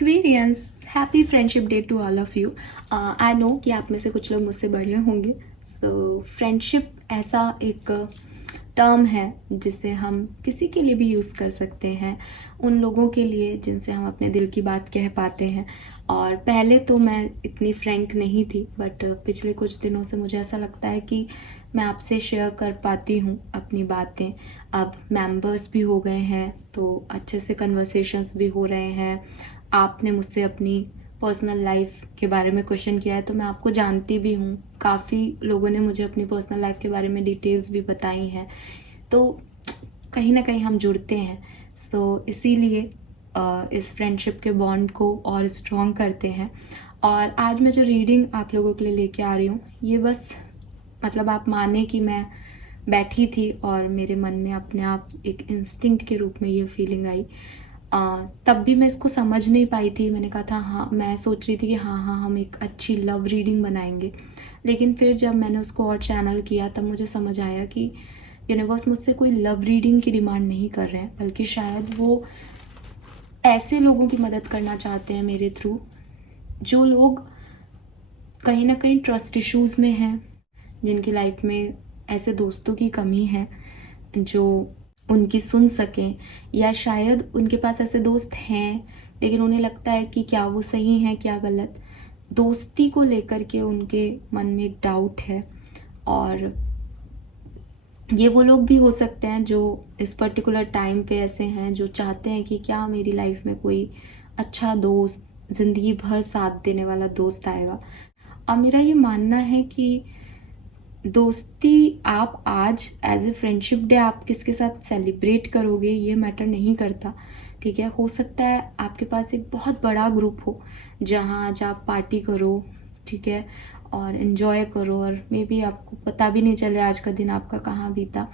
Aquarians, happy friendship day to all of you. I know कि आप में से कुछ लोग मुझसे बड़े होंगे। सो फ्रेंडशिप ऐसा एक टर्म है जिसे हम किसी के लिए भी यूज़ कर सकते हैं, उन लोगों के लिए जिनसे हम अपने दिल की बात कह पाते हैं। और पहले तो मैं इतनी फ्रैंक नहीं थी, बट पिछले कुछ दिनों से मुझे ऐसा लगता है कि मैं आपसे शेयर कर पाती हूँ अपनी बातें। अब मेंबर्स भी हो गए हैं तो अच्छे से कन्वर्सेशंस भी हो रहे हैं। आपने मुझसे अपनी पर्सनल लाइफ के बारे में क्वेश्चन किया है तो मैं आपको जानती भी हूँ। काफ़ी लोगों ने मुझे अपनी पर्सनल लाइफ के बारे में डिटेल्स भी बताई हैं, तो कहीं ना कहीं हम जुड़ते हैं। सो इसीलिए इस फ्रेंडशिप के बॉन्ड को और स्ट्रॉन्ग करते हैं। और आज मैं जो रीडिंग आप लोगों के लिए लेके आ रही हूँ, ये बस मतलब आप माने कि मैं बैठी थी और मेरे मन में अपने आप एक इंस्टिंक्ट के रूप में ये फीलिंग आई। तब भी मैं इसको समझ नहीं पाई थी। मैंने कहा था हाँ, मैं सोच रही थी कि हाँ हाँ हम एक अच्छी लव रीडिंग बनाएंगे। लेकिन फिर जब मैंने उसको और चैनल किया तब मुझे समझ आया कि यूनिवर्स मुझसे कोई लव रीडिंग की डिमांड नहीं कर रहे हैं, बल्कि शायद वो ऐसे लोगों की मदद करना चाहते हैं मेरे थ्रू, जो लोग कहीं ना कहीं ट्रस्ट इश्यूज़ में हैं, जिनकी लाइफ में ऐसे दोस्तों की कमी है जो उनकी सुन सकें, या शायद उनके पास ऐसे दोस्त हैं लेकिन उन्हें लगता है कि क्या वो सही हैं क्या गलत। दोस्ती को लेकर के उनके मन में एक डाउट है। और ये वो लोग भी हो सकते हैं जो इस पर्टिकुलर टाइम पे ऐसे हैं जो चाहते हैं कि क्या मेरी लाइफ में कोई अच्छा दोस्त, ज़िंदगी भर साथ देने वाला दोस्त आएगा। और मेरा ये मानना है कि दोस्ती आप आज एज ए फ्रेंडशिप डे आप किसके साथ सेलिब्रेट करोगे ये मैटर नहीं करता, ठीक है। हो सकता है आपके पास एक बहुत बड़ा ग्रुप हो जहाँ आज आप पार्टी करो, ठीक है, और इन्जॉय करो, और मे बी आपको पता भी नहीं चले आज का दिन आपका कहाँ बीता।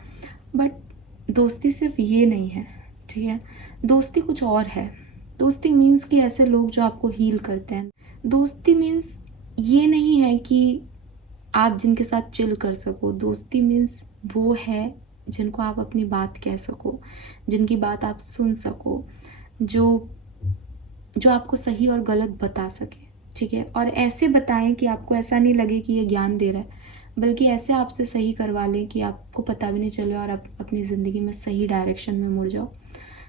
बट दोस्ती सिर्फ ये नहीं है, ठीक है। दोस्ती कुछ और है। दोस्ती मीन्स कि ऐसे लोग जो आपको हील करते हैं। दोस्ती मीन्स ये नहीं है कि आप जिनके साथ चिल कर सको। दोस्ती मीन्स वो है जिनको आप अपनी बात कह सको, जिनकी बात आप सुन सको, जो जो आपको सही और गलत बता सके, ठीक है। और ऐसे बताएं कि आपको ऐसा नहीं लगे कि ये ज्ञान दे रहा है, बल्कि ऐसे आपसे सही करवा लें कि आपको पता भी नहीं चले और आप अपनी ज़िंदगी में सही डायरेक्शन में मुड़ जाओ।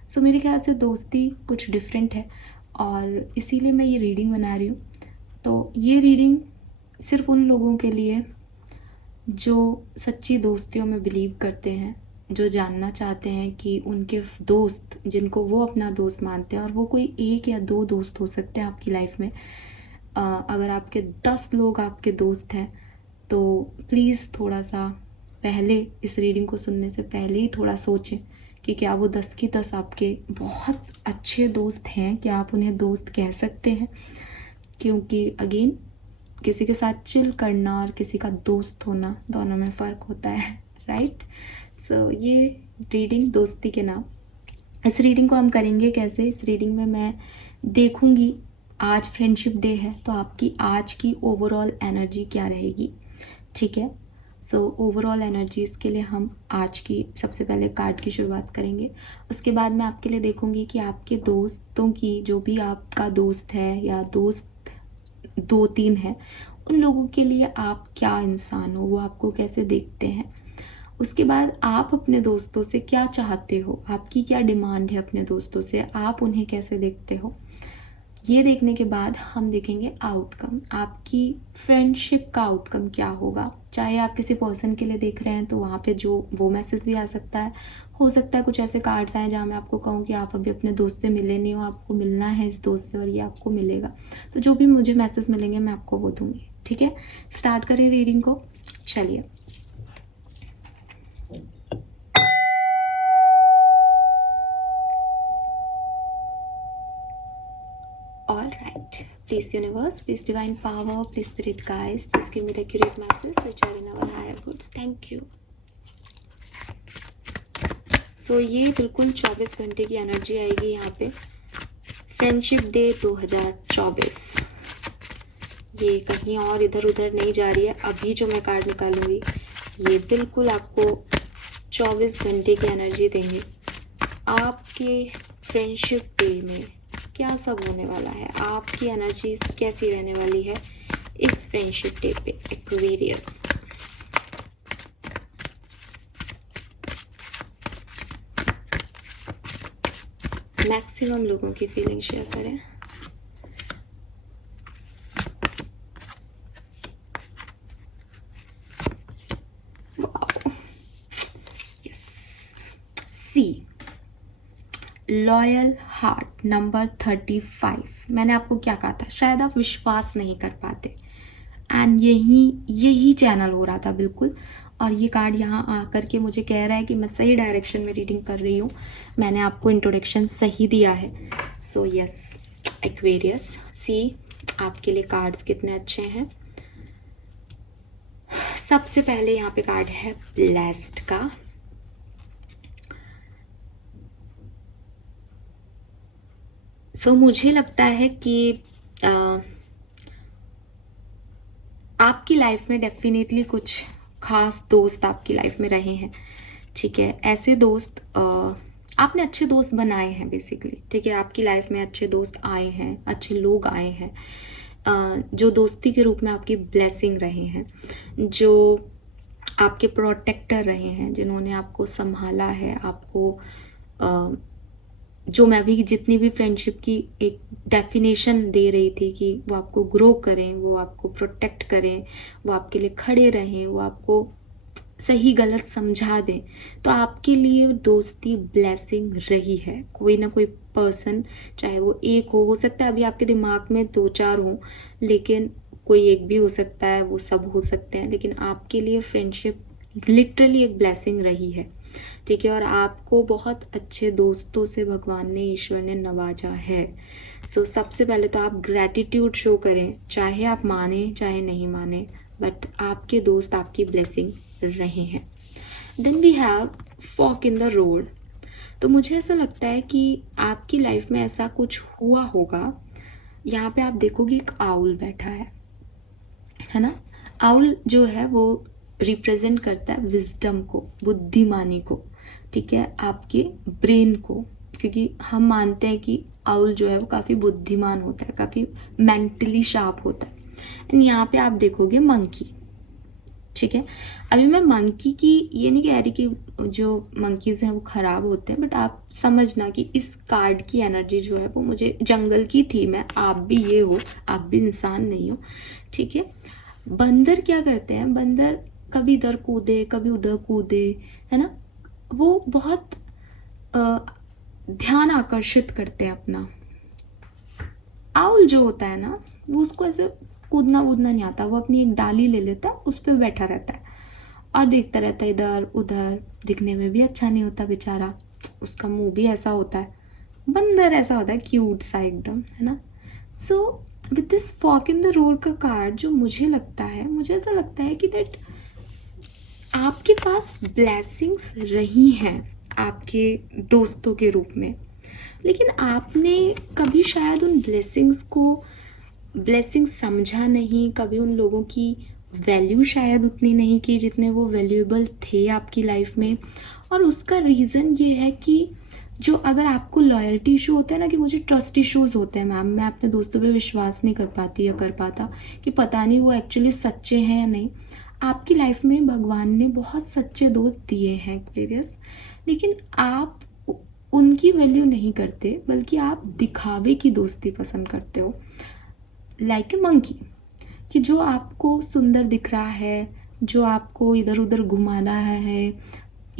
सो मेरे ख्याल से दोस्ती कुछ डिफरेंट है और इसीलिए मैं ये रीडिंग बना रही हूँ। तो ये रीडिंग सिर्फ उन लोगों के लिए जो सच्ची दोस्तियों में बिलीव करते हैं, जो जानना चाहते हैं कि उनके दोस्त जिनको वो अपना दोस्त मानते हैं, और वो कोई एक या दो दोस्त हो सकते हैं आपकी लाइफ में। अगर आपके 10 लोग आपके दोस्त हैं तो प्लीज़ थोड़ा सा पहले इस रीडिंग को सुनने से पहले ही थोड़ा सोचें कि क्या वो 10 की 10 आपके बहुत अच्छे दोस्त हैं, क्या आप उन्हें दोस्त कह सकते हैं। क्योंकि अगेन किसी के साथ चिल करना और किसी का दोस्त होना, दोनों में फ़र्क होता है, राइट। सो ये रीडिंग दोस्ती के नाम। इस रीडिंग को हम करेंगे कैसे? इस रीडिंग में मैं देखूंगी आज फ्रेंडशिप डे है तो आपकी आज की ओवरऑल एनर्जी क्या रहेगी, ठीक है। सो ओवरऑल एनर्जीज़ के लिए हम आज की सबसे पहले कार्ड की शुरुआत करेंगे। उसके बाद मैं आपके लिए देखूंगी कि आपके दोस्तों की, जो भी आपका दोस्त है या दोस्त 2-3 है, उन लोगों के लिए आप क्या इंसान हो, वो आपको कैसे देखते हैं। उसके बाद आप अपने दोस्तों से क्या चाहते हो, आपकी क्या डिमांड है अपने दोस्तों से, आप उन्हें कैसे देखते हो। ये देखने के बाद हम देखेंगे आउटकम, आपकी फ्रेंडशिप का आउटकम क्या होगा। चाहे आप किसी पर्सन के लिए देख रहे हैं तो वहाँ पे जो वो मैसेज भी आ सकता है। हो सकता है कुछ ऐसे कार्ड्स आए जहाँ मैं आपको कहूँ कि आप अभी अपने दोस्त से मिले नहीं हो, आपको मिलना है इस दोस्त से और ये आपको मिलेगा। तो जो भी मुझे मैसेज मिलेंगे मैं आपको वो दूंगी, ठीक है। स्टार्ट करें रीडिंग को, चलिए। All right. Please universe, please divine power, please spirit guides, please give me the accurate message which are in our higher goods. Thank you. So ये बिल्कुल 24 घंटे की एनर्जी आएगी यहाँ पे। फ्रेंडशिप डे 2024, ये कहीं और इधर उधर नहीं जा रही है। अभी जो मैं कार्ड निकालूंगी ये बिल्कुल आपको 24 घंटे की एनर्जी देंगे। आपके फ्रेंडशिप डे में क्या सब होने वाला है, आपकी एनर्जीज कैसी रहने वाली है इस फ्रेंडशिप डे पे एक्वेरियस। मैक्सिमम लोगों की फीलिंग शेयर करें। सी लॉयल हार्ट नंबर 35। मैंने आपको क्या कहा था, शायद आप विश्वास नहीं कर पाते, एंड यही चैनल हो रहा था बिल्कुल। और ये कार्ड यहाँ आकर के मुझे कह रहा है कि मैं सही डायरेक्शन में रीडिंग कर रही हूँ, मैंने आपको इंट्रोडक्शन सही दिया है। सो यस एक्वेरियस, सी आपके लिए कार्ड्स कितने अच्छे हैं। सबसे पहले यहाँ पे कार्ड है ब्लेस्ड का। सो मुझे लगता है कि आपकी लाइफ में डेफिनेटली कुछ खास दोस्त आपकी लाइफ में रहे हैं, ठीक है। ऐसे दोस्त आपने अच्छे दोस्त बनाए हैं बेसिकली, ठीक है। आपकी लाइफ में अच्छे दोस्त आए हैं, अच्छे लोग आए हैं जो दोस्ती के रूप में आपकी ब्लेसिंग रहे हैं, जो आपके प्रोटेक्टर रहे हैं, जिन्होंने आपको संभाला है, आपको जो मैं भी जितनी भी फ्रेंडशिप की एक डेफिनेशन दे रही थी कि वो आपको ग्रो करें, वो आपको प्रोटेक्ट करें, वो आपके लिए खड़े रहें, वो आपको सही गलत समझा दें, तो आपके लिए दोस्ती ब्लेसिंग रही है। कोई ना कोई पर्सन, चाहे वो एक हो सकता है अभी आपके दिमाग में 2-4 हो, लेकिन कोई एक भी हो सकता है, वो सब हो सकते हैं, लेकिन आपके लिए फ्रेंडशिप लिटरली एक ब्लेसिंग रही है, ठीक है। और आपको बहुत अच्छे दोस्तों से भगवान ने, ईश्वर ने नवाजा है। सो सबसे पहले तो आप ग्रैटिट्यूड शो करें, चाहे आप माने चाहे नहीं माने, बट आपके दोस्त आपकी ब्लेसिंग रहे हैं। Then we have fork in the road. तो मुझे ऐसा लगता है कि आपकी लाइफ में ऐसा कुछ हुआ होगा। यहाँ पे आप देखोगे एक आउल बैठा है ना। आउल जो है वो रिप्रेजेंट करता है विजडम को, बुद्धिमानी को, ठीक है, आपके ब्रेन को, क्योंकि हम मानते हैं कि आउल जो है वो काफ़ी बुद्धिमान होता है, काफ़ी मेंटली शार्प होता है। एंड यहाँ पे आप देखोगे मंकी, ठीक है। अभी मैं मंकी की ये नहीं कह रही कि जो मंकीज हैं वो खराब होते हैं, बट आप समझना कि इस कार्ड की एनर्जी जो है वो मुझे जंगल की थी। मैं, आप भी ये हो, आप भी इंसान नहीं हो, ठीक है। बंदर क्या करते हैं, बंदर कभी इधर कूदे कभी उधर कूदे, है ना, वो बहुत ध्यान आकर्षित करते हैं अपना। आउल जो होता है ना, वो उसको ऐसे कूदना वूदना नहीं आता, वो अपनी एक डाली ले लेता है, उस पर बैठा रहता है और देखता रहता है इधर उधर। दिखने में भी अच्छा नहीं होता बेचारा, उसका मुंह भी ऐसा होता है, बंदर ऐसा होता है क्यूट सा एकदम, है ना। So with this fork in the road का कार्ड जो मुझे लगता है, मुझे ऐसा लगता है कि दैट आपके पास ब्लेसिंग्स रही हैं आपके दोस्तों के रूप में, लेकिन आपने कभी शायद उन ब्लेसिंग्स समझा नहीं, कभी उन लोगों की वैल्यू शायद उतनी नहीं की जितने वो वैल्यूएबल थे आपकी लाइफ में। और उसका रीज़न ये है कि जो अगर आपको लॉयल्टी इशू होता है ना, कि मुझे ट्रस्ट इश्यूज होते हैं मैम, मैं अपने दोस्तों पे विश्वास नहीं कर पाती या कर पाता कि पता नहीं वो एक्चुअली सच्चे हैं या नहीं। आपकी लाइफ में भगवान ने बहुत सच्चे दोस्त दिए हैं एक्वेरियस, लेकिन आप उनकी वैल्यू नहीं करते, बल्कि आप दिखावे की दोस्ती पसंद करते हो, लाइक ए मंकी, कि जो आपको सुंदर दिख रहा है, जो आपको इधर उधर घुमा रहा है,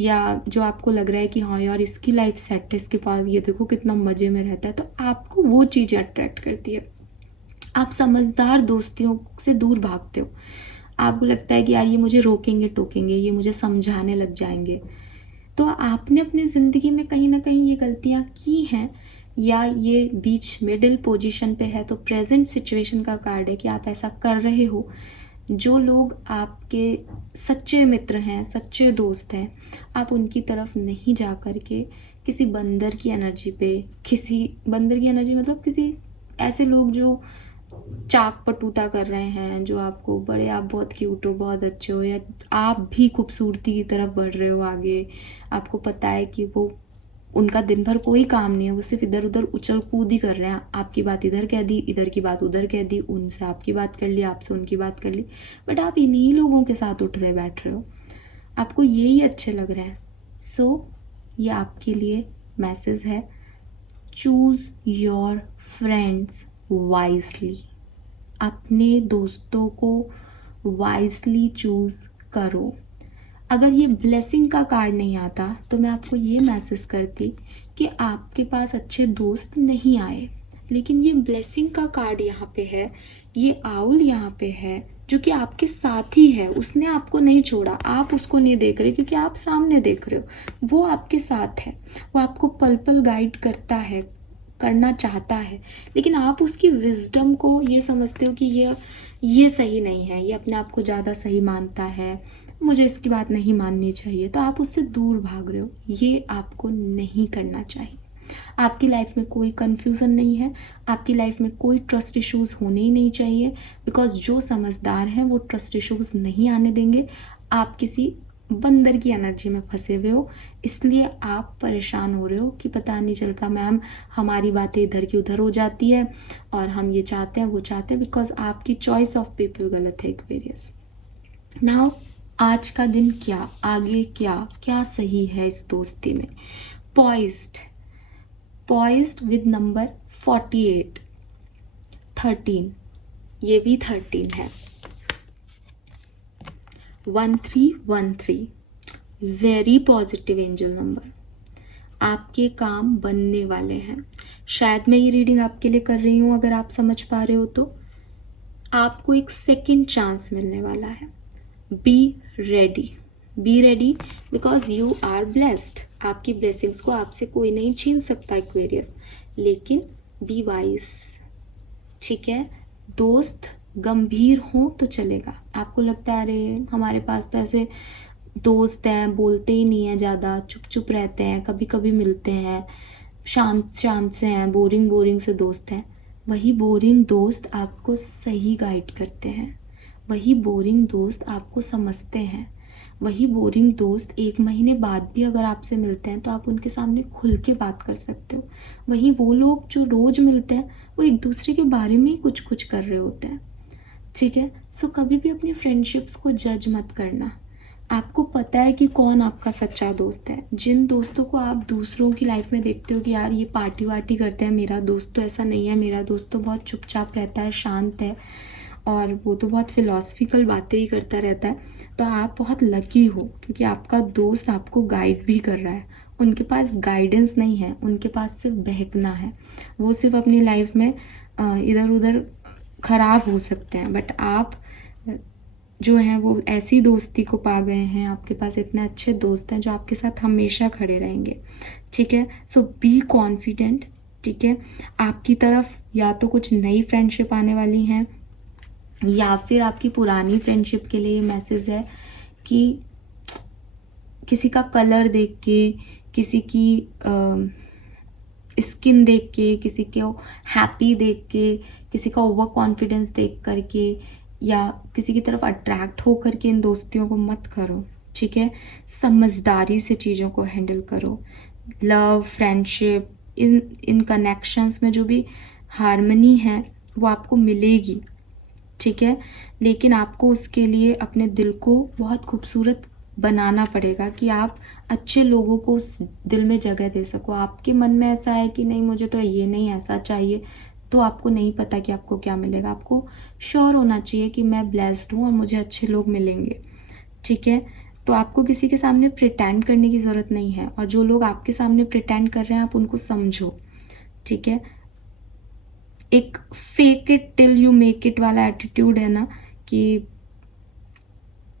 या जो आपको लग रहा है कि हाँ यार इसकी लाइफ सेट है, इसके पास ये देखो कितना मज़े में रहता है, तो आपको वो चीज़ें अट्रैक्ट करती है। आप समझदार दोस्तियों से दूर भागते हो, आपको लगता है कि यार ये मुझे रोकेंगे टोकेंगे, ये मुझे समझाने लग जाएंगे। तो आपने अपनी ज़िंदगी में कहीं ना कहीं ये गलतियाँ की हैं, या ये बीच मिडिल पोजीशन पे है। तो प्रेजेंट सिचुएशन का कार्ड है कि आप ऐसा कर रहे हो। जो लोग आपके सच्चे मित्र हैं, सच्चे दोस्त हैं, आप उनकी तरफ नहीं जा कर के किसी बंदर की एनर्जी पे, किसी बंदर की एनर्जी मतलब किसी ऐसे लोग जो चाक पटूता कर रहे हैं, जो आपको बड़े, आप बहुत क्यूट हो, बहुत अच्छे हो, या आप भी खूबसूरती की तरफ बढ़ रहे हो आगे, आपको पता है कि वो उनका दिन भर कोई काम नहीं है, वो सिर्फ इधर उधर उछल कूद ही कर रहे हैं। आपकी बात इधर कह दी, इधर की बात उधर कह दी, उनसे आपकी बात कर ली, आपसे उनकी बात कर ली, बट आप इन्हीं लोगों के साथ उठ रहे बैठ रहे हो, आपको यही अच्छे लग रहे हैं। सो ये आपके लिए मैसेज है, चूज योर फ्रेंड्स वाइजली। अपने दोस्तों को वाइजली चूज करो। अगर ये ब्लेसिंग का कार्ड नहीं आता तो मैं आपको ये मैसेज करती कि आपके पास अच्छे दोस्त नहीं आए, लेकिन ये ब्लेसिंग का कार्ड यहाँ पे है, ये आउल यहाँ पे है जो कि आपके साथ ही है। उसने आपको नहीं छोड़ा, आप उसको नहीं देख रहे क्योंकि आप सामने देख रहे हो, वो आपके साथ है, वो आपको पल पल गाइड करता है, करना चाहता है, लेकिन आप उसकी विजडम को ये समझते हो कि ये सही नहीं है, ये अपने आप को ज़्यादा सही मानता है, मुझे इसकी बात नहीं माननी चाहिए, तो आप उससे दूर भाग रहे हो। ये आपको नहीं करना चाहिए। आपकी लाइफ में कोई कन्फ्यूज़न नहीं है, आपकी लाइफ में कोई ट्रस्ट इश्यूज़ होने ही नहीं चाहिए, बिकॉज जो समझदार हैं वो ट्रस्ट इश्यूज़ नहीं आने देंगे। आप किसी बंदर की एनर्जी में फंसे हुए हो, इसलिए आप परेशान हो रहे हो कि पता नहीं चलता मैम, हमारी बातें इधर की उधर हो जाती है और हम ये चाहते हैं वो चाहते हैं, बिकॉज आपकी चॉइस ऑफ पीपल गलत है एक्वेरियस। नाउ आज का दिन क्या, आगे क्या सही है इस दोस्ती में। पॉइज्ड विद नंबर 48, 13, ये भी 13 है। 1313, वेरी पॉजिटिव एंजल नंबर। आपके काम बनने वाले हैं। शायद मैं ये रीडिंग आपके लिए कर रही हूँ, अगर आप समझ पा रहे हो तो। आपको एक सेकेंड चांस मिलने वाला है। Be ready because you are blessed. आपकी ब्लेसिंग्स को आपसे कोई नहीं छीन सकता एक्वेरियस, लेकिन बी वाइज, ठीक है। दोस्त गंभीर हो तो चलेगा। आपको लगता है अरे हमारे पास तो ऐसे दोस्त हैं, बोलते ही नहीं है ज़्यादा, चुप चुप रहते हैं, कभी कभी मिलते हैं, शांत से हैं, बोरिंग से दोस्त हैं। वही बोरिंग दोस्त आपको सही गाइड करते हैं, वही बोरिंग दोस्त आपको समझते हैं, वही बोरिंग दोस्त 1 महीने बाद भी अगर आपसे मिलते हैं तो आप उनके सामने खुल के बात कर सकते हो। वही वो लोग जो रोज़ मिलते हैं वो एक दूसरे के बारे में ही कुछ कर रहे होते हैं, ठीक है। सो कभी भी अपनी फ्रेंडशिप्स को जज मत करना। आपको पता है कि कौन आपका सच्चा दोस्त है। जिन दोस्तों को आप दूसरों की लाइफ में देखते हो कि यार ये पार्टी वार्टी करते हैं, मेरा दोस्त तो ऐसा नहीं है, मेरा दोस्त तो बहुत चुपचाप रहता है, शांत है, और वो तो बहुत फिलॉसफिकल बातें ही करता रहता है, तो आप बहुत लकी हो क्योंकि आपका दोस्त आपको गाइड भी कर रहा है। उनके पास गाइडेंस नहीं है, उनके पास सिर्फ बहकना है। वो सिर्फ अपनी लाइफ में इधर उधर खराब हो सकते हैं, बट आप जो हैं वो ऐसी दोस्ती को पा गए हैं, आपके पास इतने अच्छे दोस्त हैं जो आपके साथ हमेशा खड़े रहेंगे, ठीक है। सो बी कॉन्फिडेंट, ठीक है। आपकी तरफ या तो कुछ नई फ्रेंडशिप आने वाली हैं, या फिर आपकी पुरानी फ्रेंडशिप के लिए मैसेज है कि किसी का कलर देख के, किसी की स्किन देख के, किसी को हैप्पी देख के, किसी का ओवर कॉन्फिडेंस देख करके, या किसी की तरफ अट्रैक्ट हो करके इन दोस्तियों को मत करो, ठीक है। समझदारी से चीज़ों को हैंडल करो। लव, फ्रेंडशिप, इन कनेक्शंस में जो भी हार्मनी है वो आपको मिलेगी, ठीक है। लेकिन आपको उसके लिए अपने दिल को बहुत खूबसूरत बनाना पड़ेगा कि आप अच्छे लोगों को उस दिल में जगह दे सको। आपके मन में ऐसा है कि नहीं मुझे तो ये नहीं ऐसा चाहिए, तो आपको नहीं पता कि आपको क्या मिलेगा। आपको श्योर होना चाहिए कि मैं ब्लेस्ड हूँ और मुझे अच्छे लोग मिलेंगे, ठीक है। तो आपको किसी के सामने प्रिटेंड करने की ज़रूरत नहीं है, और जो लोग आपके सामने प्रिटेंड कर रहे हैं आप उनको समझो, ठीक है। एक fake it till you make it वाला एटीट्यूड है ना, कि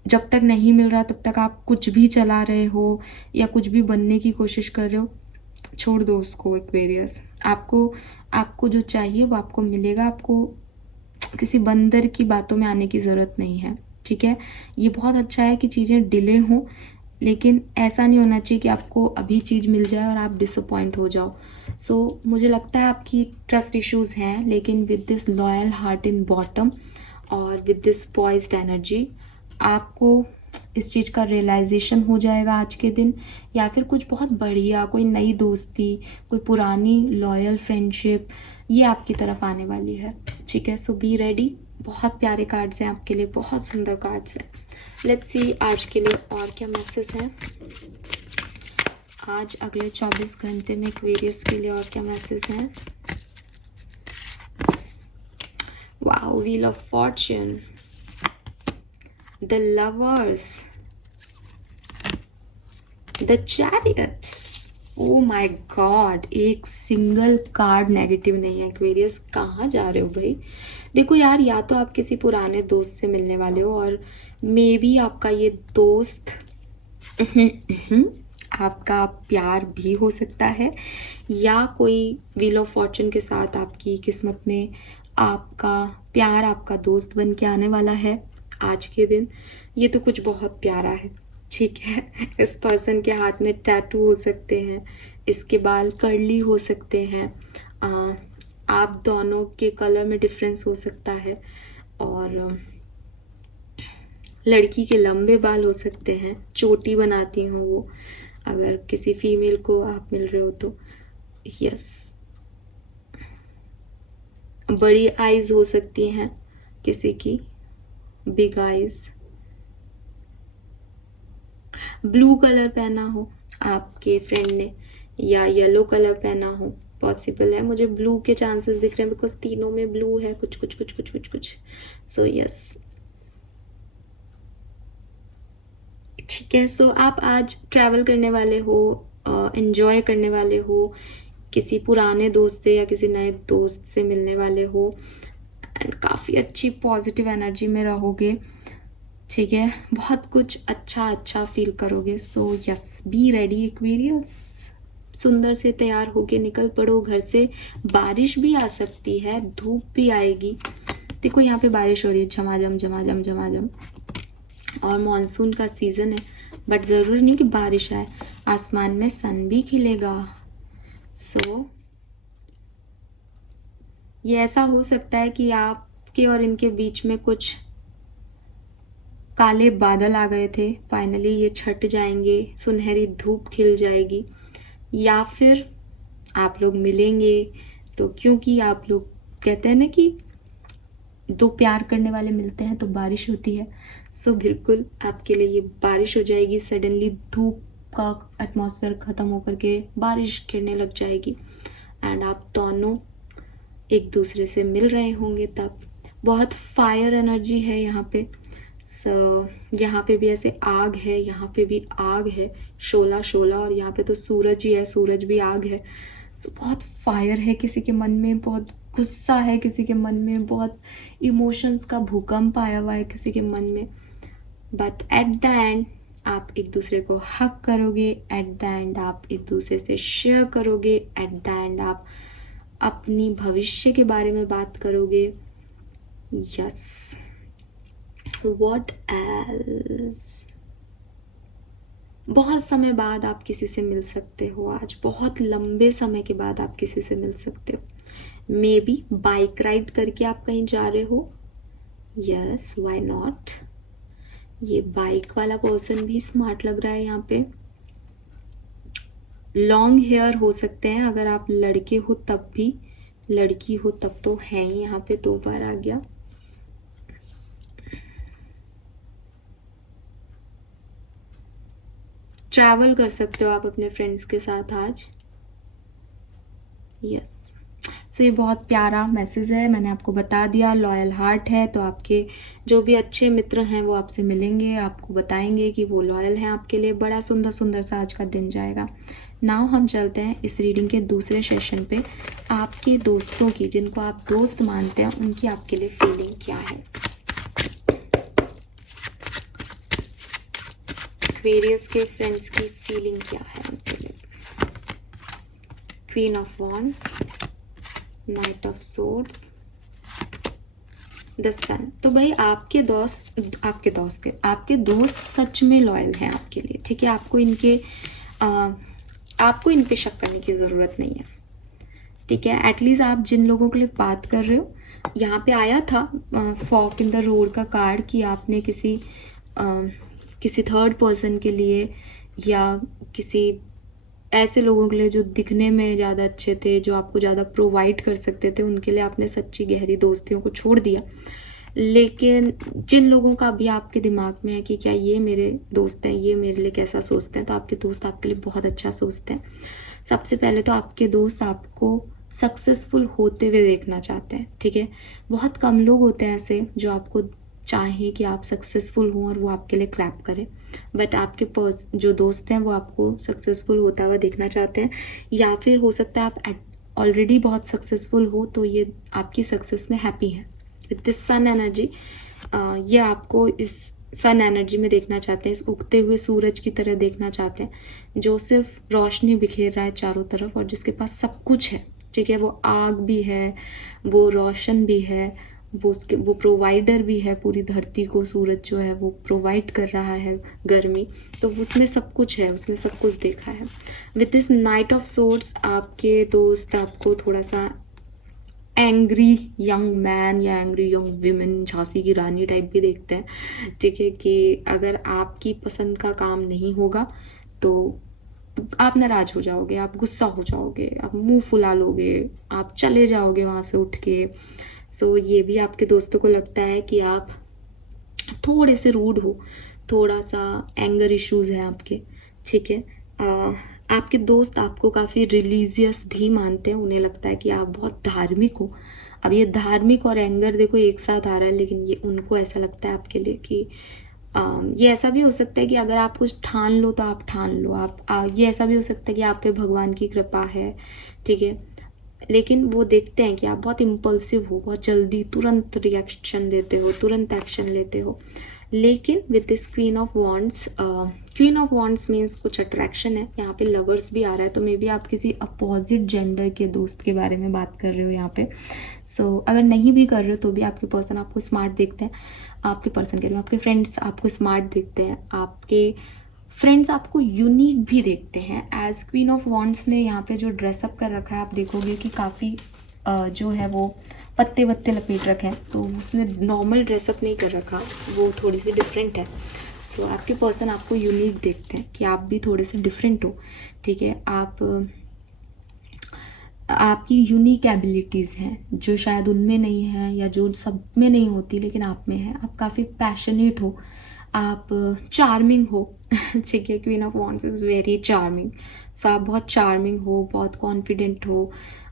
जब तक नहीं मिल रहा तब तक आप कुछ भी चला रहे हो या कुछ भी बनने की कोशिश कर रहे हो, छोड़ दो उसको एक्वेरियस। आपको जो चाहिए वो आपको मिलेगा। आपको किसी बंदर की बातों में आने की ज़रूरत नहीं है, ठीक है। ये बहुत अच्छा है कि चीज़ें डिले हों, लेकिन ऐसा नहीं होना चाहिए कि आपको अभी चीज़ मिल जाए और आप डिसअपॉइंट हो जाओ। सो मुझे लगता है आपकी ट्रस्ट इश्यूज़ हैं, लेकिन with this loyal heart in bottom और विद दिस पॉइज्ड एनर्जी आपको इस चीज़ का रियलाइजेशन हो जाएगा आज के दिन, या फिर कुछ बहुत बढ़िया, कोई नई दोस्ती, कोई पुरानी लॉयल फ्रेंडशिप, ये आपकी तरफ आने वाली है। ठीक है, सो बी रेडी। बहुत प्यारे कार्ड्स हैं आपके लिए, बहुत सुंदर कार्ड्स हैं। लेट्स सी आज के लिए और क्या मैसेज हैं। आज अगले 24 घंटे में एक्वेरियस के लिए और क्या मैसेज हैं। Wow, wheel of Fortune, the lovers, the chariot. Oh my God, एक सिंगल कार्ड नेगेटिव नहीं है। एक्वेरियस कहाँ जा रहे हो भाई? देखो यार, या तो आप किसी पुराने दोस्त से मिलने वाले हो, और मे बी आपका ये दोस्त आपका प्यार भी हो सकता है, या कोई व्हील ऑफ फॉर्च्यून के साथ आपकी किस्मत में आपका प्यार, आपका दोस्त बन के आने वाला है आज के दिन। ये तो कुछ बहुत प्यारा है। ठीक है, इस पर्सन के हाथ में टैटू हो सकते हैं, इसके बाल कर्ली हो सकते हैं, आप दोनों के कलर में डिफरेंस हो सकता है, और लड़की के लंबे बाल हो सकते हैं, चोटी बनाती हो वो, अगर किसी फीमेल को आप मिल रहे हो तो। यस, बड़ी आईज हो सकती हैं किसी की, बिग आईज। ब्लू कलर पहना हो आपके फ्रेंड ने, या येलो कलर पहना हो, पॉसिबल है। मुझे ब्लू के चांसेस दिख रहे हैं, बिकॉज तीनों में ब्लू है, कुछ कुछ कुछ कुछ कुछ कुछ। सो यस, ठीक है। सो आप आज ट्रैवल करने वाले हो, एंजॉय करने वाले हो, किसी पुराने दोस्त से या किसी नए दोस्त से मिलने वाले हो, एंड काफ़ी अच्छी पॉजिटिव एनर्जी में रहोगे। ठीक है, बहुत कुछ अच्छा अच्छा फील करोगे। So yes, be ready Aquarius. सुंदर से तैयार होके निकल पड़ो घर से। बारिश भी आ सकती है, धूप भी आएगी। देखो यहाँ पे बारिश हो रही है, झमाझम झमाझम झमाझम, और मॉनसून का सीजन है, बट ज़रूरी नहीं कि बारिश आए, आसमान में सन भी खिलेगा। सो ये ऐसा हो सकता है कि आपके और इनके बीच में कुछ काले बादल आ गए थे, फाइनली ये छट जाएंगे, सुनहरी धूप खिल जाएगी, या फिर आप लोग मिलेंगे। तो क्योंकि आप लोग कहते हैं ना कि दो प्यार करने वाले मिलते हैं तो बारिश होती है, सो बिल्कुल आपके लिए ये बारिश हो जाएगी। सडनली धूप का एटमॉस्फेयर ख़त्म होकर के बारिश गिरने लग जाएगी, एंड आप दोनों एक दूसरे से मिल रहे होंगे। तब बहुत फायर एनर्जी है यहाँ पे। यहाँ पे भी ऐसे आग है, यहाँ पे भी आग है, शोला शोला, और यहाँ पे तो सूरज ही है, सूरज भी आग है। सो बहुत फायर है किसी के मन में, बहुत गुस्सा है किसी के मन में, बहुत इमोशंस का भूकंप आया हुआ है किसी के मन में। बट एट द एंड आप एक दूसरे को हक करोगे, एट द एंड आप एक दूसरे से शेयर करोगे, एट द एंड आप अपनी भविष्य के बारे में बात करोगे। Yes, what else? बहुत समय बाद आप किसी से मिल सकते हो आज, बहुत लंबे समय के बाद आप किसी से मिल सकते हो। मे बी बाइक राइड करके आप कहीं जा रहे हो। Yes, why not? ये बाइक वाला पर्सन भी स्मार्ट लग रहा है यहाँ पे। लॉन्ग हेयर हो सकते हैं, अगर आप लड़के हो तब भी, लड़की हो तब तो है ही, यहाँ पे 2 बार आ गया। ट्रैवल कर सकते हो आप अपने फ्रेंड्स के साथ आज। यस, सो ये बहुत प्यारा मैसेज है, मैंने आपको बता दिया। लॉयल हार्ट है, तो आपके जो भी अच्छे मित्र हैं वो आपसे मिलेंगे, आपको बताएंगे कि वो लॉयल हैं आपके लिए। बड़ा सुंदर सुंदर सा आज का दिन जाएगा। नाउ हम चलते हैं इस रीडिंग के दूसरे सेशन पे। आपके दोस्तों की, जिनको आप दोस्त मानते हैं, उनकी आपके लिए फीलिंग क्या है। एक्वेरियस के फ्रेंड्स की फीलिंग क्या है उनके लिए। Queen of wands, knight of swords, the sun. तो भाई आपके दोस्त सच में लॉयल हैं आपके लिए। ठीक है, आपको इन पे शक करने की ज़रूरत नहीं है। ठीक है, एटलीस्ट आप जिन लोगों के लिए बात कर रहे हो, यहाँ पे आया था फॉक इन द रोड का कार्ड, कि आपने किसी किसी थर्ड पर्सन के लिए या किसी ऐसे लोगों के लिए जो दिखने में ज़्यादा अच्छे थे, जो आपको ज़्यादा प्रोवाइड कर सकते थे, उनके लिए आपने सच्ची गहरी दोस्तियों को छोड़ दिया। लेकिन जिन लोगों का अभी आपके दिमाग में है कि क्या ये मेरे दोस्त हैं, ये मेरे लिए कैसा सोचते हैं, तो आपके दोस्त आपके लिए बहुत अच्छा सोचते हैं। सबसे पहले तो आपके दोस्त आपको सक्सेसफुल होते हुए देखना चाहते हैं, ठीक है। बहुत कम लोग होते हैं ऐसे जो आपको चाहें कि आप सक्सेसफुल हों और वो आपके लिए क्लैप करें, बट आपके जो दोस्त हैं वो आपको सक्सेसफुल होता हुआ देखना चाहते हैं। या फिर हो सकता है आप ऑलरेडी बहुत सक्सेसफुल हो तो ये आपकी सक्सेस में हैप्पी है। विद दिस सन एनर्जी, ये आपको इस सन एनर्जी में देखना चाहते हैं, इस उगते हुए सूरज की तरह देखना चाहते हैं, जो सिर्फ रोशनी बिखेर रहा है चारों तरफ और जिसके पास सब कुछ है, ठीक है। वो आग भी है, वो रोशन भी है, वो प्रोवाइडर भी है, पूरी धरती को सूरज जो है वो प्रोवाइड कर रहा है गर्मी, तो उसमें सब कुछ है, उसने सब कुछ देखा है। With this night of swords, आपके दोस्त आपको थोड़ा सा एंग्री यंग मैन या एंग्री यंग विमेन, झांसी की रानी टाइप भी देखते हैं, ठीक है। कि अगर आपकी पसंद का काम नहीं होगा तो आप नाराज हो जाओगे, आप गुस्सा हो जाओगे, आप मुंह फुला लोगे, आप चले जाओगे वहाँ से उठ के। सो ये भी आपके दोस्तों को लगता है कि आप थोड़े से रूड हो, थोड़ा सा एंगर इश्यूज हैं आपके, ठीक है। आपके दोस्त आपको काफ़ी रिलीजियस भी मानते हैं, उन्हें लगता है कि आप बहुत धार्मिक हो। अब ये धार्मिक और एंगर देखो एक साथ आ रहा है, लेकिन ये उनको ऐसा लगता है आपके लिए कि ये ऐसा भी हो सकता है कि अगर आप कुछ ठान लो तो आप ठान लो, ये ऐसा भी हो सकता है कि आप पे भगवान की कृपा है, ठीक है। लेकिन वो देखते हैं कि आप बहुत इम्पल्सिव हो, बहुत जल्दी तुरंत रिएक्शन देते हो, तुरंत एक्शन लेते हो। लेकिन with this queen of wands means कुछ अट्रैक्शन है, यहाँ पे लवर्स भी आ रहा है, तो मे बी आप किसी अपोजिट जेंडर के दोस्त के बारे में बात कर रहे हो यहाँ पे। सो अगर नहीं भी कर रहे हो तो भी आपके पर्सन आपको स्मार्ट देखते हैं, आपके पर्सन कह रहे हो, आपके फ्रेंड्स आपको स्मार्ट देखते हैं, आपके फ्रेंड्स आपको यूनिक भी देखते हैं। एज क्वीन ऑफ वॉन्ड्स ने यहाँ पे जो ड्रेसअप कर रखा है, आप देखोगे कि काफ़ी जो है वो पत्ते वत्ते लपेट रखे हैं, तो उसने नॉर्मल ड्रेसअप नहीं कर रखा, वो थोड़ी सी डिफरेंट है। सो आपके पर्सन आपको यूनिक देखते हैं कि आप भी थोड़े से डिफरेंट हो, ठीक है। आपकी यूनिक एबिलिटीज़ हैं जो शायद उनमें नहीं है या जो सब में नहीं होती लेकिन आप में है। आप काफ़ी पैशनेट हो, आप चार्मिंग हो, ठीक है। Queen of wands is very charming. So आप बहुत चार्मिंग हो, बहुत कॉन्फिडेंट हो,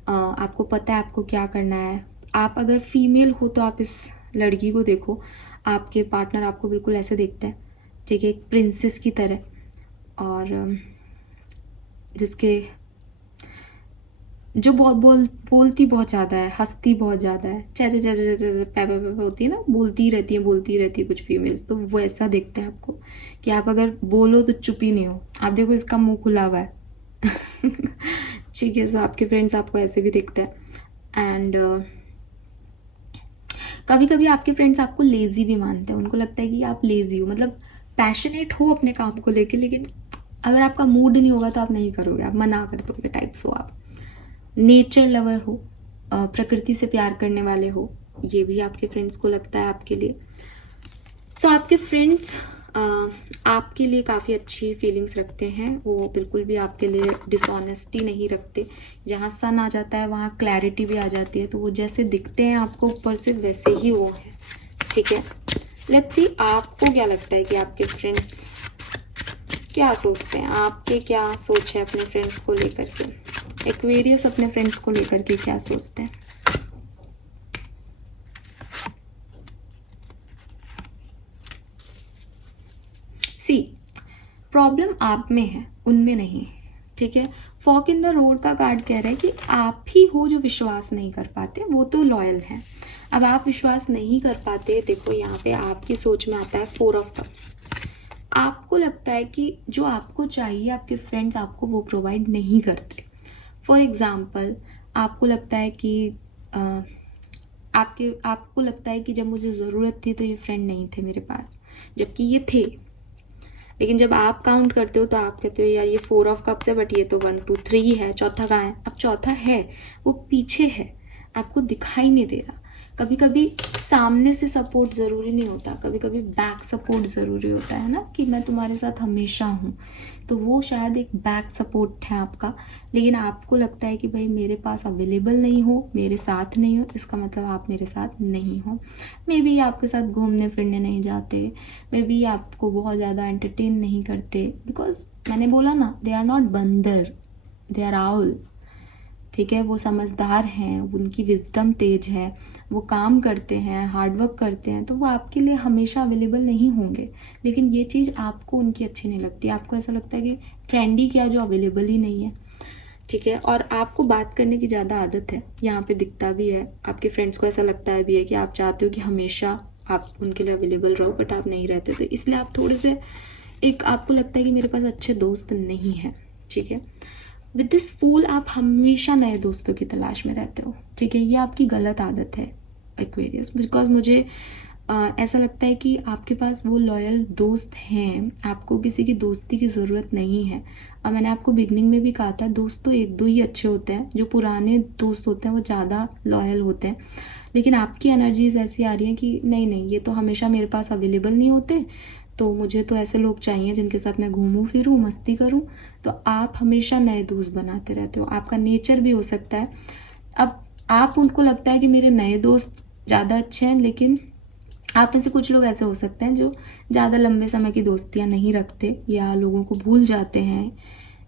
आपको पता है आपको क्या करना है। आप अगर फीमेल हो तो आप इस लड़की को देखो, आपके पार्टनर आपको बिल्कुल ऐसे देखते हैं, ठीक है, एक प्रिंसेस की तरह, और जिसके जो बहुत बोलती बहुत ज़्यादा है, हंसती बहुत ज़्यादा है, चैचे चैचे चैचे पैपे पैपे होती है ना, बोलती रहती है कुछ फीमेल्स, तो वो ऐसा देखते हैं आपको कि आप अगर बोलो तो चुप ही नहीं हो। आप देखो इसका मुंह खुला हुआ है ठीक है। सो आपके फ्रेंड्स आपको ऐसे भी देखते हैं। एंड कभी कभी आपके फ्रेंड्स आपको लेजी भी मानते हैं, उनको लगता है कि आप लेजी हो, मतलब पैशनेट हो अपने काम को लेके, लेकिन अगर आपका मूड नहीं होगा तो आप नहीं करोगे, आप मना कर दोगे टाइप्स हो आप। नेचर लवर हो, प्रकृति से प्यार करने वाले हो, ये भी आपके फ्रेंड्स को लगता है आपके लिए। सो आपके फ्रेंड्स आपके लिए काफ़ी अच्छी फीलिंग्स रखते हैं, वो बिल्कुल भी आपके लिए डिसऑनेस्टी नहीं रखते। जहाँ सन आ जाता है वहाँ क्लैरिटी भी आ जाती है, तो वो जैसे दिखते हैं आपको ऊपर से वैसे ही वो है, ठीक है। लेट्स सी आपको क्या लगता है कि आपके फ्रेंड्स क्या सोचते हैं, आपके क्या सोच है अपने फ्रेंड्स को लेकर के। एक्वेरियस अपने फ्रेंड्स को लेकर के क्या सोचते हैं। सी प्रॉब्लम आप में है, उनमें नहीं, ठीक है। फॉक इन द रोड का कार्ड कह रहा है कि आप ही हो जो विश्वास नहीं कर पाते, वो तो लॉयल है। अब आप विश्वास नहीं कर पाते, देखो यहाँ पे आपकी सोच में आता है 4 ऑफ कप्स। आपको लगता है कि जो आपको चाहिए आपके फ्रेंड्स आपको वो प्रोवाइड नहीं करते। फॉर एग्ज़ाम्पल आपको लगता है कि आपको लगता है कि जब मुझे ज़रूरत थी तो ये फ्रेंड नहीं थे मेरे पास, जबकि ये थे। लेकिन जब आप काउंट करते हो तो आप कहते हो यार ये 4 ऑफ कप्स है, बट ये तो 1 2 3 है, चौथा कहाँ है। अब चौथा है, वो पीछे है, आपको दिखाई नहीं दे रहा। कभी कभी सामने से सपोर्ट ज़रूरी नहीं होता, कभी कभी बैक सपोर्ट ज़रूरी होता है ना, कि मैं तुम्हारे साथ हमेशा हूँ। तो वो शायद एक बैक सपोर्ट है आपका, लेकिन आपको लगता है कि भाई मेरे पास अवेलेबल नहीं हो, मेरे साथ नहीं हो, इसका मतलब आप मेरे साथ नहीं हो। मे बी आपके साथ घूमने फिरने नहीं जाते, मे बी आपको बहुत ज़्यादा एंटरटेन नहीं करते, बिकॉज मैंने बोला ना, दे आर नॉट बंदर, दे आर आउल। ठीक है, वो समझदार हैं, उनकी विजडम तेज है, वो काम करते हैं, हार्डवर्क करते हैं, तो वो आपके लिए हमेशा अवेलेबल नहीं होंगे। लेकिन ये चीज़ आपको उनकी अच्छी नहीं लगती, आपको ऐसा लगता है कि फ्रेंड ही क्या जो अवेलेबल ही नहीं है। ठीक है, और आपको बात करने की ज़्यादा आदत है, यहाँ पे दिखता भी है, आपके फ्रेंड्स को ऐसा लगता है भी है कि आप चाहते हो कि हमेशा आप उनके लिए अवेलेबल रहो, बट आप नहीं रहते, तो इसलिए आप थोड़े से एक आपको लगता है कि मेरे पास अच्छे दोस्त नहीं हैं। ठीक है, विद दिस फूल आप हमेशा नए दोस्तों की तलाश में रहते हो। ठीक है, ये आपकी गलत आदत है एक्वेरियस, बिकॉज मुझे ऐसा लगता है कि आपके पास वो लॉयल दोस्त हैं, आपको किसी की दोस्ती की ज़रूरत नहीं है। और मैंने आपको बिगनिंग में भी कहा था, दोस्त तो एक दो ही अच्छे होते हैं, जो पुराने दोस्त होते हैं वो ज़्यादा लॉयल होते हैं। लेकिन आपकी एनर्जीज ऐसी आ रही हैं कि नहीं नहीं, ये तो हमेशा मेरे पास अवेलेबल नहीं होते, तो मुझे तो ऐसे लोग चाहिए जिनके साथ मैं घूमूं फिरूं, मस्ती करूं। तो आप हमेशा नए दोस्त बनाते रहते हो, आपका नेचर भी हो सकता है। अब आप उनको लगता है कि मेरे नए दोस्त ज़्यादा अच्छे हैं, लेकिन आप में से कुछ लोग ऐसे हो सकते हैं जो ज़्यादा लंबे समय की दोस्तियां नहीं रखते या लोगों को भूल जाते हैं।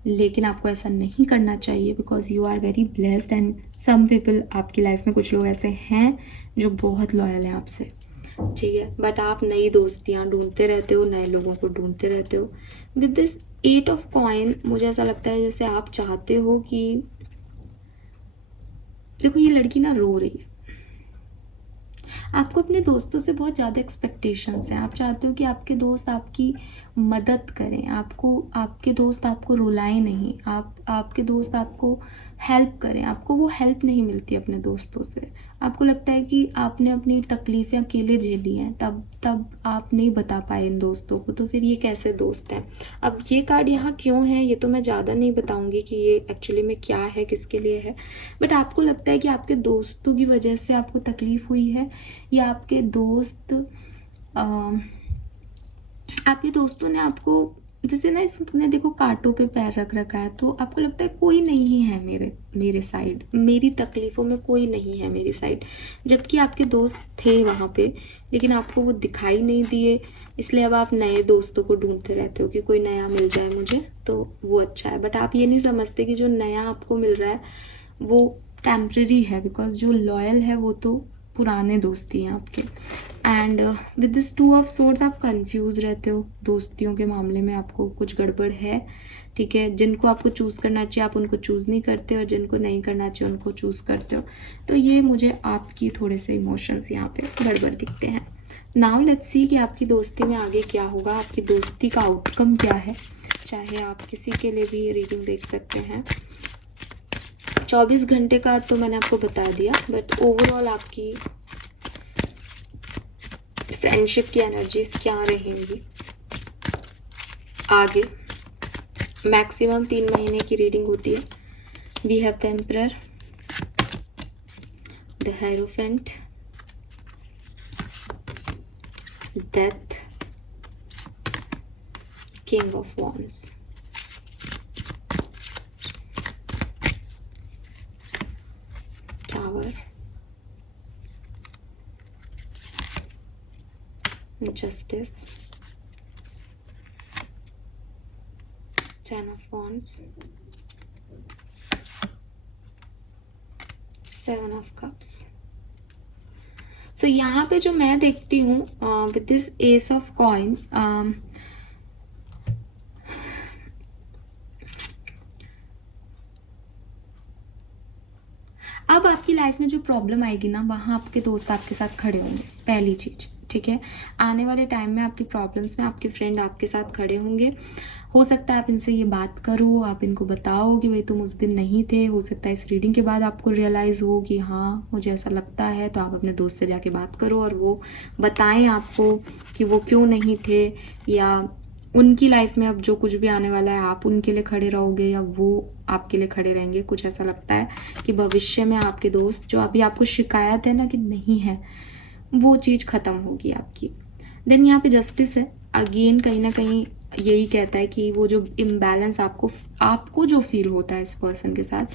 लेकिन आपको ऐसा नहीं करना चाहिए, because you are very blessed and some people, आपकी लाइफ में कुछ लोग ऐसे हैं जो बहुत लॉयल हैं आपसे। ठीक है, बट आप नई दोस्तियां ढूंढते रहते हो, नए लोगों को ढूंढते रहते हो। विद दिस 8 ऑफ कॉइन मुझे ऐसा लगता है जैसे आप चाहते हो कि, देखो ये लड़की ना रो रही है, आपको अपने दोस्तों से बहुत ज़्यादा एक्सपेक्टेशंस हैं, आप चाहते हो कि आपके दोस्त आपकी मदद करें, आपको आपके दोस्त आपको रुलाएं नहीं, आपके दोस्त आपको हेल्प करें। आपको वो हेल्प नहीं मिलती अपने दोस्तों से, आपको लगता है कि आपने अपनी तकलीफ़ें अकेले झेली हैं, तब आप नहीं बता पाए इन दोस्तों को, तो फिर ये कैसे दोस्त हैं। अब ये कार्ड यहाँ क्यों है ये तो मैं ज़्यादा नहीं बताऊँगी कि ये एक्चुअली में क्या है, किसके लिए है, बट आपको लगता है कि आपके दोस्तों की वजह से आपको तकलीफ़ हुई है, या आपके दोस्तों ने आपको, जैसे ना इसने देखो कांटों पे पैर रख रखा है, तो आपको लगता है कोई नहीं है मेरे साइड, मेरी तकलीफ़ों में कोई नहीं है मेरी साइड, जबकि आपके दोस्त थे वहाँ पे, लेकिन आपको वो दिखाई नहीं दिए। इसलिए अब आप नए दोस्तों को ढूंढते रहते हो कि कोई नया मिल जाए मुझे तो वो अच्छा है, बट आप ये नहीं समझते कि जो नया आपको मिल रहा है वो टेम्प्रेरी है, बिकॉज जो लॉयल है वो तो पुराने दोस्ती हैं आपके। And with this 2 of swords आप कंफ्यूज रहते हो, दोस्तियों के मामले में आपको कुछ गड़बड़ है। ठीक है, जिनको आपको चूज़ करना चाहिए आप उनको चूज़ नहीं करते, और जिनको नहीं करना चाहिए उनको चूज़ करते हो। तो ये मुझे आपकी थोड़े से इमोशंस यहाँ पे गड़बड़ दिखते हैं। नाउ लेट्स सी कि आपकी दोस्ती में आगे क्या होगा, आपकी दोस्ती का आउटकम क्या है। चाहे आप किसी के लिए भी रीडिंग देख सकते हैं। 24 घंटे का तो मैंने आपको बता दिया, बट ओवरऑल आपकी फ्रेंडशिप की एनर्जीज क्या रहेंगी आगे। मैक्सिमम 3 महीने की रीडिंग होती है। We have the emperor, the hierophant, death, king of wands, tower, justice, 10 of wands, 7 of cups। So यहाँ पे जो मैं देखती हूँ with this ace of coin, अब आपकी लाइफ में जो प्रॉब्लम आएगी ना, वहाँ आपके दोस्त आपके साथ खड़े होंगे, पहली चीज। ठीक है, आने वाले टाइम में आपकी प्रॉब्लम्स में आपके फ्रेंड आपके साथ खड़े होंगे। हो सकता है आप इनसे ये बात करो, आप इनको बताओ कि भाई तुम उस दिन नहीं थे। हो सकता है इस रीडिंग के बाद आपको रियलाइज़ हो कि हाँ मुझे ऐसा लगता है, तो आप अपने दोस्त से जाके बात करो और वो बताएं आपको कि वो क्यों नहीं थे, या उनकी लाइफ में अब जो कुछ भी आने वाला है आप उनके लिए खड़े रहोगे या वो आपके लिए खड़े रहेंगे, कुछ ऐसा लगता है कि भविष्य में आपके दोस्त जो अभी आपको शिकायत है ना कि नहीं है, वो चीज़ ख़त्म होगी आपकी। देन यहाँ पे जस्टिस है, अगेन कहीं ना कहीं यही कहता है कि वो जो इम्बैलेंस आपको जो फील होता है इस पर्सन के साथ,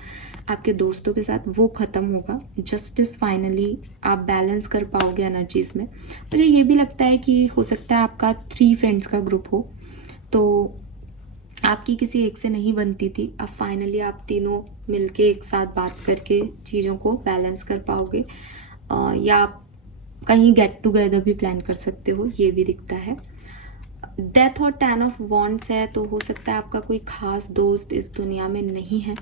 आपके दोस्तों के साथ, वो ख़त्म होगा। जस्टिस फाइनली आप बैलेंस कर पाओगे एनर्जीज़ में। मुझे ये भी लगता है कि हो सकता है आपका 3 फ्रेंड्स का ग्रुप हो, तो आपकी किसी एक से नहीं बनती थी, अब फाइनली आप तीनों मिलके एक साथ बात करके चीज़ों को बैलेंस कर पाओगे। या आप कहीं गेट टुगेदर भी प्लान कर सकते हो, ये भी दिखता है। डेथ और 10 ऑफ वॉन्ड्स है, तो हो सकता है आपका कोई खास दोस्त इस दुनिया में नहीं है,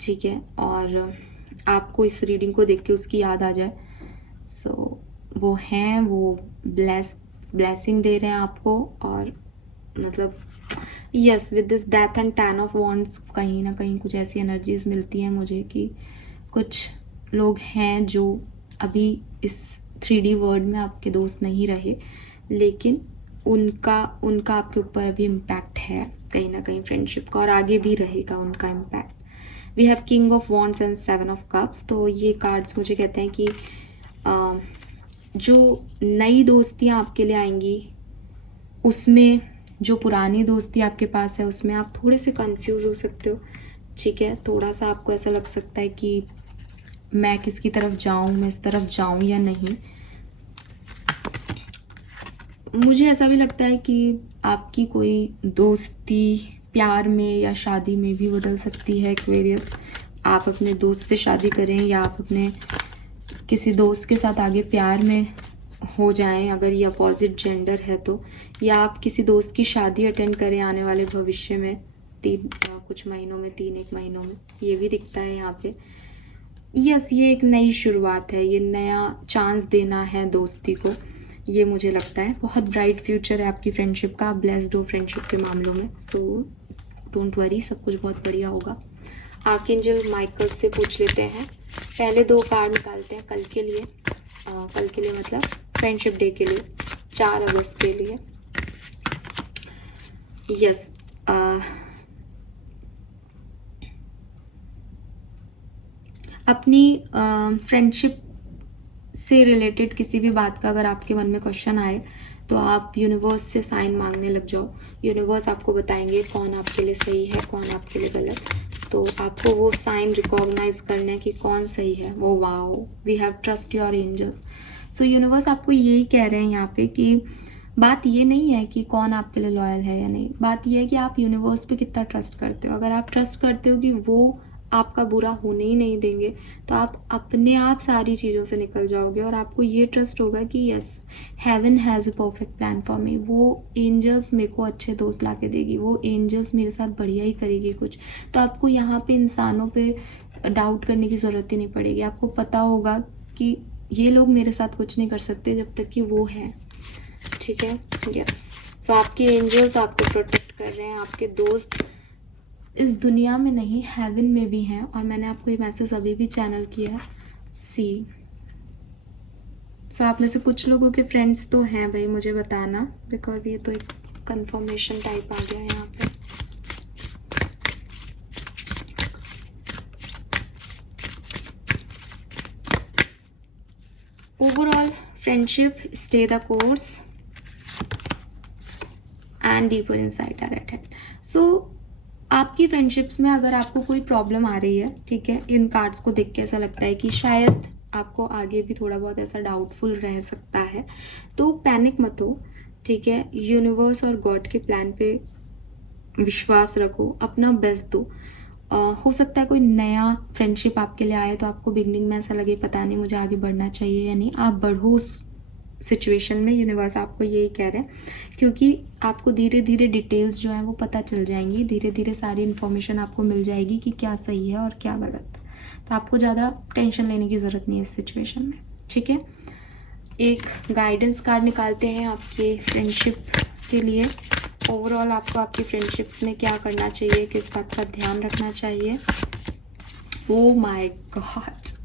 ठीक है, और आपको इस रीडिंग को देख के उसकी याद आ जाए। सो वो हैं, वो ब्लेसिंग दे रहे हैं आपको, और मतलब yes with this death and 10 of wands कहीं ना कहीं कुछ ऐसी एनर्जीज मिलती हैं मुझे कि कुछ लोग हैं जो अभी इस 3D वर्ल्ड में आपके दोस्त नहीं रहे, लेकिन उनका आपके ऊपर अभी इम्पैक्ट है कहीं ना कहीं फ्रेंडशिप का, और आगे भी रहेगा उनका impact. We have king of wands and 7 of cups. तो ये कार्ड्स मुझे कहते हैं कि जो नई दोस्तियाँ आपके लिए आएंगी, उसमें जो पुरानी दोस्ती आपके पास है उसमें आप थोड़े से कंफ्यूज हो सकते हो, ठीक है, थोड़ा सा आपको ऐसा लग सकता है कि मैं किसकी तरफ जाऊं, मैं इस तरफ जाऊं या नहीं। मुझे ऐसा भी लगता है कि आपकी कोई दोस्ती प्यार में या शादी में भी बदल सकती है एक्वेरियस। आप अपने दोस्त से शादी करें या आप अपने किसी दोस्त के साथ आगे प्यार में हो जाएं, अगर ये अपोजिट जेंडर है तो, या आप किसी दोस्त की शादी अटेंड करें आने वाले भविष्य में, कुछ महीनों में, 3-1 महीनों में, ये भी दिखता है यहाँ पे। यस, ये एक नई शुरुआत है, ये नया चांस देना है दोस्ती को, ये मुझे लगता है। बहुत ब्राइट फ्यूचर है आपकी फ्रेंडशिप का, ब्लेस्ड हो फ्रेंडशिप के मामलों में। सो डोंट वरी, सब कुछ बहुत बढ़िया होगा। आर्कएंजल माइकल से पूछ लेते हैं, पहले 2 कार्ड निकालते हैं कल के लिए। कल के लिए मतलब फ्रेंडशिप डे के लिए, 4 अगस्त के लिए। यस, अपनी फ्रेंडशिप से रिलेटेड किसी भी बात का अगर आपके मन में क्वेश्चन आए तो आप यूनिवर्स से साइन मांगने लग जाओ। यूनिवर्स आपको बताएंगे कौन आपके लिए सही है, कौन आपके लिए गलत। तो आपको वो साइन रिकॉग्नाइज करना है कि कौन सही है। वो wow, we have trust your angels. So universe आपको यही कह रहे हैं यहाँ पे कि बात ये नहीं है कि कौन आपके लिए लॉयल है या नहीं, बात ये है कि आप यूनिवर्स पे कितना ट्रस्ट करते हो। अगर आप ट्रस्ट करते हो कि वो आपका बुरा होने ही नहीं देंगे, तो आप अपने आप सारी चीज़ों से निकल जाओगे, और आपको ये ट्रस्ट होगा कि yes, heaven has a perfect plan for me. वो एंजल्स मेरे को अच्छे दोस्त ला के देगी, वो एंजल्स मेरे साथ बढ़िया ही करेगी कुछ। तो आपको यहाँ पे इंसानों पे डाउट करने की ज़रूरत ही नहीं पड़ेगी। आपको पता होगा कि ये लोग मेरे साथ कुछ नहीं कर सकते जब तक कि वो हैं, ठीक है। यस, सो आपके एंजल्स आपको प्रोटेक्ट कर रहे हैं। आपके दोस्त इस दुनिया में नहीं, हेवन में भी हैं, और मैंने आपको ये मैसेज अभी भी चैनल किया है। सी सो आप में से कुछ लोगों के फ्रेंड्स तो हैं भाई, मुझे बताना, बिकॉज ये तो एक कंफर्मेशन टाइप आ गया यहाँ पे। Overall friendship, stay the course and deeper insight are at hand. So आपकी फ्रेंडशिप्स में अगर आपको कोई प्रॉब्लम आ रही है, ठीक है, इन कार्ड्स को देख के ऐसा लगता है कि शायद आपको आगे भी थोड़ा बहुत ऐसा डाउटफुल रह सकता है, तो पैनिक मत हो, ठीक है। यूनिवर्स और गॉड के प्लान पे विश्वास रखो, अपना बेस्ट दो। हो सकता है कोई नया फ्रेंडशिप आपके लिए आए तो आपको बिगनिंग में ऐसा लगे पता नहीं मुझे आगे बढ़ना चाहिए या नहीं, आप बढ़ो उस सिचुएशन में। यूनिवर्स आपको यही कह रहे हैं, क्योंकि आपको धीरे धीरे डिटेल्स जो है वो पता चल जाएंगी, धीरे धीरे सारी इन्फॉर्मेशन आपको मिल जाएगी कि क्या सही है और क्या गलत। तो आपको ज़्यादा टेंशन लेने की ज़रूरत नहीं है इस सिचुएशन में, ठीक है। एक गाइडेंस कार्ड निकालते हैं आपके फ्रेंडशिप के लिए। ओवरऑल आपको आपकी फ्रेंडशिप्स में क्या करना चाहिए, किस बात का ध्यान रखना चाहिए। Oh my God,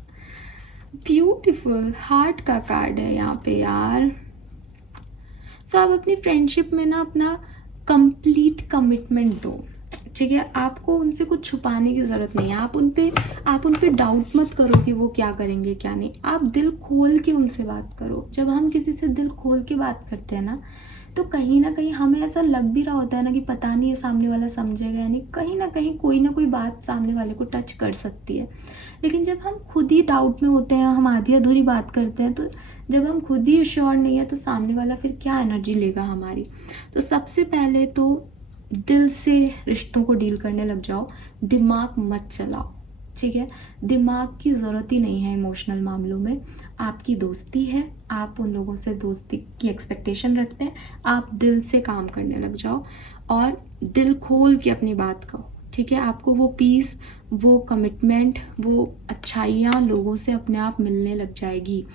beautiful heart का कार्ड है यहाँ पे यार। सो आप अपनी फ्रेंडशिप में ना अपना कंप्लीट कमिटमेंट दो, ठीक है। आपको उनसे कुछ छुपाने की ज़रूरत नहीं है। आप उन पे डाउट मत करो कि वो क्या करेंगे क्या नहीं। आप दिल खोल के उनसे बात करो। जब हम किसी से दिल खोल के बात करते हैं ना, तो कहीं ना कहीं हमें ऐसा लग भी रहा होता है ना कि पता नहीं ये सामने वाला समझेगा या नहीं, कहीं ना कोई बात सामने वाले को टच कर सकती है। लेकिन जब हम खुद ही डाउट में होते हैं, हम आधी अधूरी बात करते हैं, तो जब हम खुद ही श्योर नहीं है तो सामने वाला फिर क्या एनर्जी लेगा हमारी। तो सबसे पहले तो दिल से रिश्तों को डील करने लग जाओ, दिमाग मत चलाओ, ठीक है। दिमाग की ज़रूरत ही नहीं है इमोशनल मामलों में। आपकी दोस्ती है, आप उन लोगों से दोस्ती की एक्सपेक्टेशन रखते हैं, आप दिल से काम करने लग जाओ और दिल खोल के अपनी बात कहो, ठीक है। आपको वो पीस, वो कमिटमेंट, वो अच्छाइयाँ लोगों से अपने आप मिलने लग जाएगी।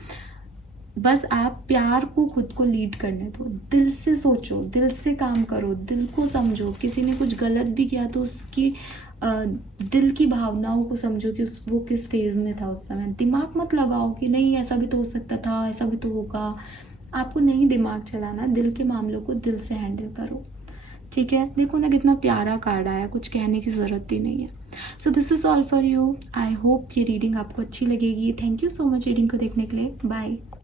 बस आप प्यार को खुद को लीड करने दो, दिल से सोचो, दिल से काम करो, दिल को समझो। किसी ने कुछ गलत भी किया तो उसकी दिल की भावनाओं को समझो कि वो किस फेज़ में था उस समय। दिमाग मत लगाओ कि नहीं ऐसा भी तो हो सकता था, ऐसा भी तो होगा। आपको नहीं दिमाग चलाना, दिल के मामलों को दिल से हैंडल करो, ठीक है। देखो ना कितना प्यारा कार्ड आया, कुछ कहने की ज़रूरत ही नहीं है। So this is all for you. I hope ये रीडिंग आपको अच्छी लगेगी। Thank you so much reading को देखने के लिए। बाय।